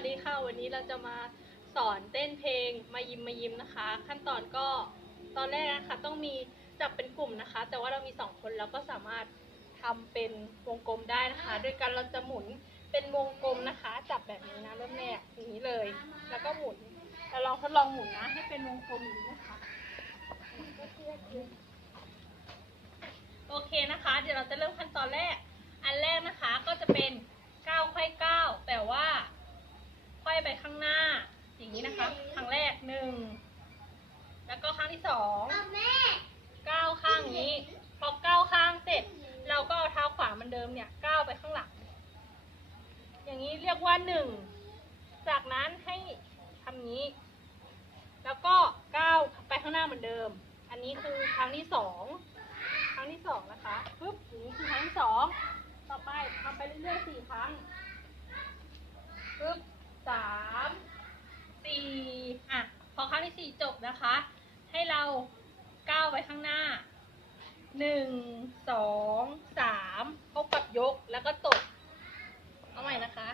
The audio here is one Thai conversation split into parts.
วัสดีค่ะ วันนี้เราจะมาสอนเต้นเพลงมายิมมายิมนะคะ ขั้นตอนก็ตอนแรกนะคะต้องมีจับเป็นกลุ่มนะคะ แต่ว่าเรามีสองคนเราก็สามารถทำเป็นวงกลมได้นะคะ โดยการเราจะหมุนเป็นวงกลมนะคะ จับแบบนี้นะเริ่มแรกอย่างนี้เลย แล้วก็หมุนเราลองทดลองหมุนนะให้เป็นวงกลมอย่างนี้นะคะโอเคนะคะ เดี๋ยวเราจะเริ่มขั้นตอนแรก อันแรกนะคะก็จะเป็นก้าวค่อยก้าวแต่ ไปข้างหน้า อย่างนี้นะคะ ครั้งแรกหนึ่งแล้วก็ครั้งที่สองก้าวข้างนี้ พอก้าวข้างเสร็จ เราก็เอาเท้าขวาเหมันเดิมเนี่ยก้าวไปข้างหลัง อย่างนี้เรียกว่าหนึ่งจากนั้นให้ทำนี้ แล้วก็ก้าวไปข้างหน้าเหมือนเดิม อันนี้คือครั้งที่สองครั้งที่สองนะคะปึ๊บอย่างนี้คือครั้งที่สองต่อไปทำไปเรื่อยๆสี่ครั้งปึ๊บ สามสี่อะ พอครั้งที่สี่จบนะคะ ให้เราก้าวไปข้างหน้าหนึ่งสองสามพบกับยกแล้วก็ตบเอาใหม่นะคะ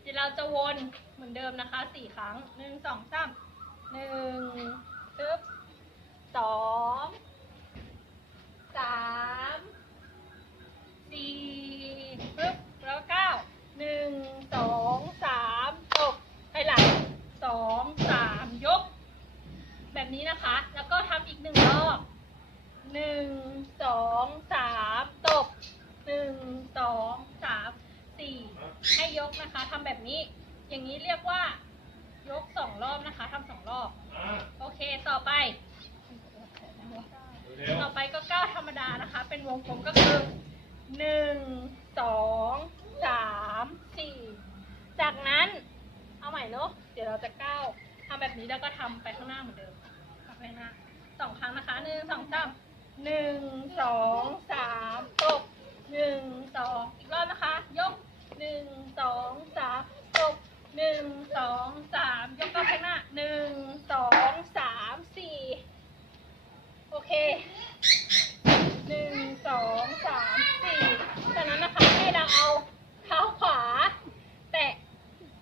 เดี๋ยวเราจะวนเหมือนเดิมนะคะสี่ครั้งหนึ่งสองสามหนึ่งปึ๊บสองสาม แล้วก็ทำอีกหนึ่งรอบหนึ่งสองสามตบหนึ่งสองสามสี่ให้ยกนะคะทำแบบนี้ อย่างนี้เรียกว่ายกสองรอบนะคะทำสองรอบ โอเคต่อไป ต่อไปก็ก้าวธรรมดานะคะ เป็นวงกลมก็คือหนึ่งสองสามสี่จากนั้น เอาใหม่เนอะเดี๋ยวเราจะก้าวทำแบบนี้แล้วก็ทำไปข้างหน้าเหมือนเดิมทำไปข้างหน้า สองครั้งนะคะหนึ่งสองสามหนึ่งสองสามตกหนึ่งสองอีกรอบนะคะ ยกหนึ่งสองสามตกหนึ่งสองสามยกก้าวไปข้างหน้าหนึ่งสองสามสี่โอเคหนึ่งสองสามสี่จากนั้นนะคะให้เราเอาเท้าขวา แตะ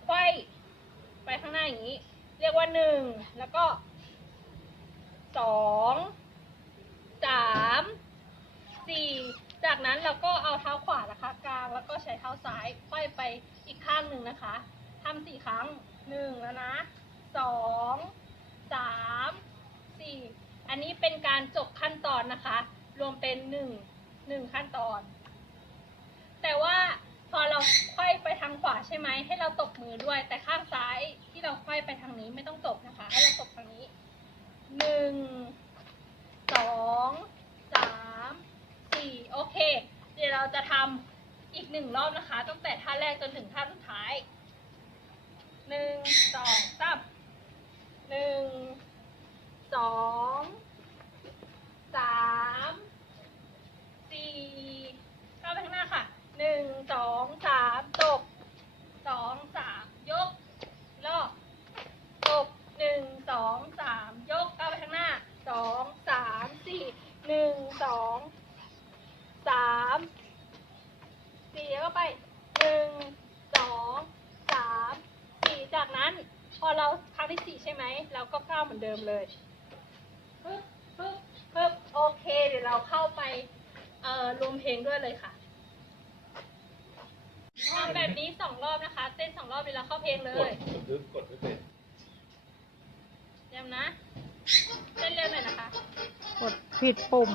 ไขว้ไปข้างหน้าอย่างนี้ เรียกว่าหนึ่งแล้วก็ สองสามสี่จากนั้นเราก็เอาเท้าขวานะคะกลางแล้วก็ใช้เท้าซ้ายไขว้ไปอีกข้างหนึ่งนะคะทำสี่ครั้งหนึ่งแล้วนะสองสามสี่อันนี้เป็นการจบขั้นตอนนะคะ รวมเป็นหนึ่งหนึ่งขั้นตอน แต่ว่าพอเราไขว้ไปทางขวาใช่ไหมให้เราตบมือด้วย แต่ข้างซ้ายที่เราไขว้ไปทางตบนะคะ ให้เราตบทางนี้หนึ่งสองสามสี่โอเค เดี๋ยวเราจะทำ อีกหนึ่งรอบนะคะ ตั้งแต่ท่าแรกจนถึงท่าสุดท้ายหนึ่งสองสามหนึ่งสองสามสี่ก้าวไปข้างหน้าค่ะหนึ่งสองสามตบสองสามยกรอบตบหนึ่งสองสามยกก้าวไปข้างหน้าสองสามสี่หนึ่งสองสามสี่แล้วก็ไปหนึ่งสองสามสี่จากนั้น พอเราครั้ งที่สี่ใช่ไหม เราก็ก้าวเหมือนเดิมเลยปึ๊บปึ๊บปึ๊บโอเคเดี๋ยวเราเข้าไปเอ่อรวมเพลงด้วยเลยค่ะทำแบบนี้สองรอบนะคะ เต้นสองรอบเวลาเข้าเพลงเลกดยกดทึบกดไม่เป็นเตรียมนะเต้นเร็วหน่อยนะคะ กดผิดปุ่ม